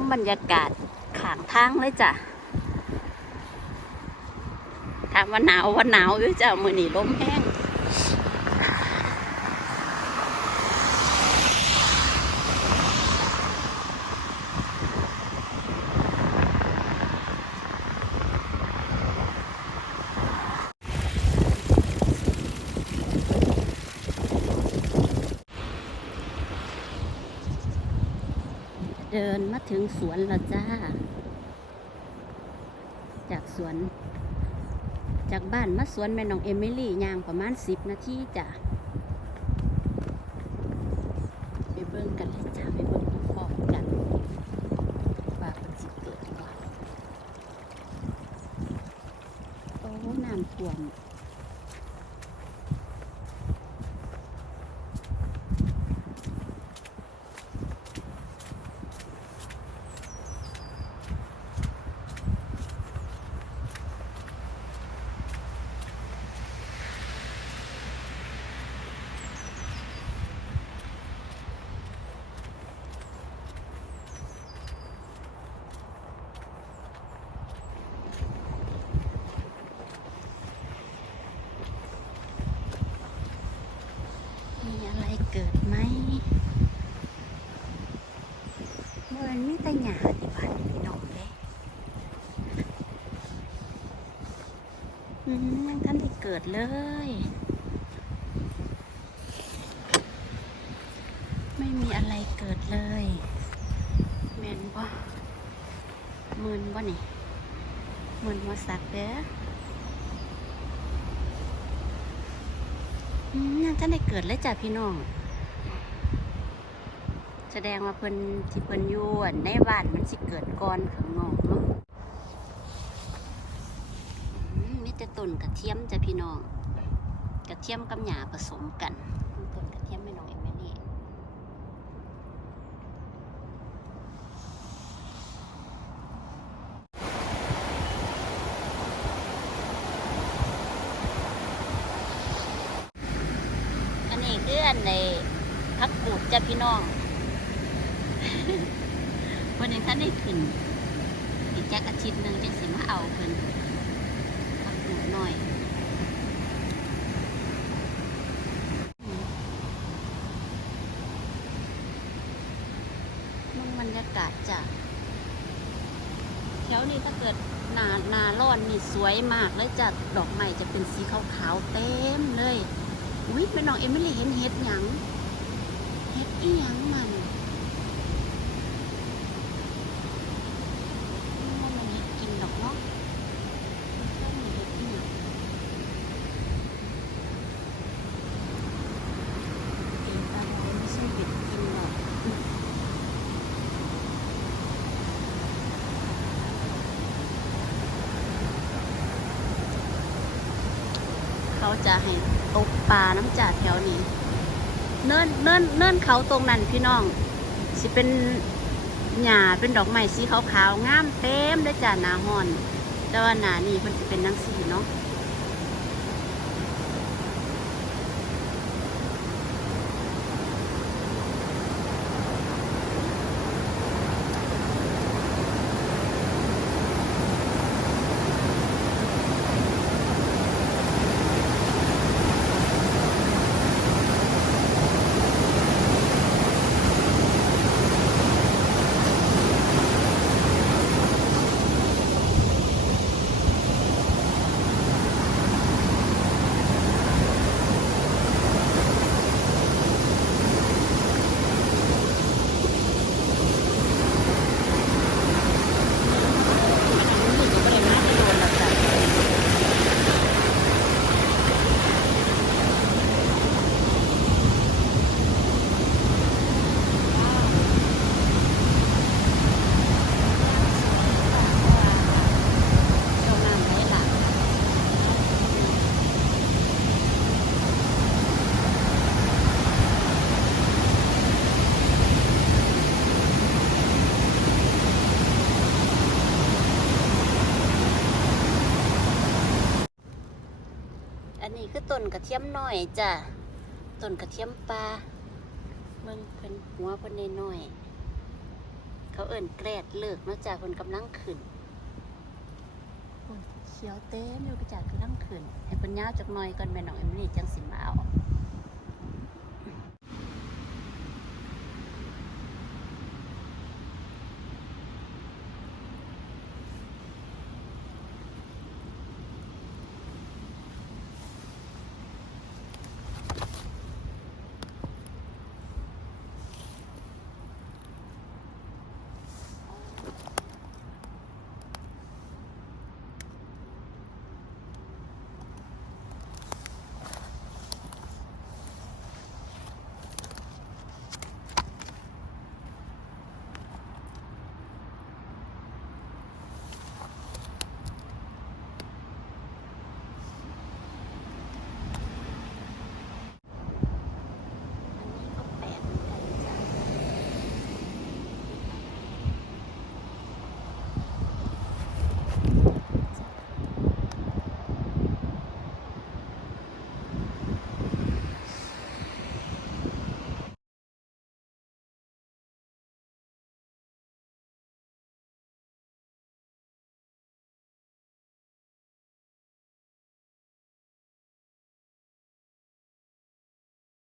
มบรรยากาศขางทางเลยจ้ะถามว่าหนาวว่าหนาวอยู่จ้ะมือหนีลมแห้ง เดินมาถึงสวนแล้วจ้า จากสวน จากบ้านมาสวนแม่น้องเอมิลี่ย่างประมาณสิบนาทีจ้ะไปเบิ่งกันเลยจ้าไปเบิ่งพร้อมกันว่าเป็นสิเกิดก่อนโอ้น้ำท่วมอะไรเกิดไหมเมื่อนี้แต่ หยาดีกว่าพี่น้องเลยอืมยังท่านได้เกิดเลย ไม่มีอะไรเกิดเลยแม่นบ่มืนบ่นี่มืนมาสักเด้ออืมยังท่านได้เกิดเลยจ้ะพี่น้อง แสดงว่าเพิ่นที่เพิ่นอยู่อั่นในบ้านมันสิเกิดก่อนข้างนอกเนาะมีแต่ต้นกระเทียมจ้ะพี่น้อง กระเทียมกับหญ้าผสมกันต้นกระเทียมแม่น้องเอมิลี่อันนี้คืออันในพักกูดจ้ะพี่น้อง วันนี้ท่านได้ขึ้นอีกจักอาทิตย์หนึ่งจังสิมาเอาเพิ่นพักหนูหน่อยมมึงบรรยากาศจ้ะแถวนี้ถ้าเกิดนานาร้อนนี่สวยมากเลยจ้ะดอกไม้จะเป็นสีขาวๆเต็มเลยอุ้ยเป็นน้องเอมิลี่เห็นเห็ดหยังเห็ดอีหยังมัน ว่ามันเห็ดกินดอกเนาะมันก็มีเห็ดอีหยังเห็ดอะไรไม่ใช่เห็ดกินหรอก เขาจะให้ตกปลาน้ำจ่าแถวนี้ เนินเนินเนินเขาตรงนั้นพี่น้อง สิเป็นหญ้าเป็นดอกไม้สีขาวๆงามเต็มเลยจ้าหนาฮอน แต่ว่าหนานี่มันจะเป็นนังสีเนาะมันก็บ่ได้มาโดนแล้วจ้ะเจ้าน้ำไหลหลาก อั นี้คือต้นกระเทียมหน่อยจ้ะต้นกระเทียมปลาเมืองเป็นหัวเพิ่นหน่อย เขาเอิ่นแกรดเลิกเนาะจ้ะคนกำลังขึ้นเขียวเต้มอยู่กระจากกำลังขึ้นให้เพิ่นยาวจักหน่อยก่อนแม่น้องเอมิลี่จังสิมาเอา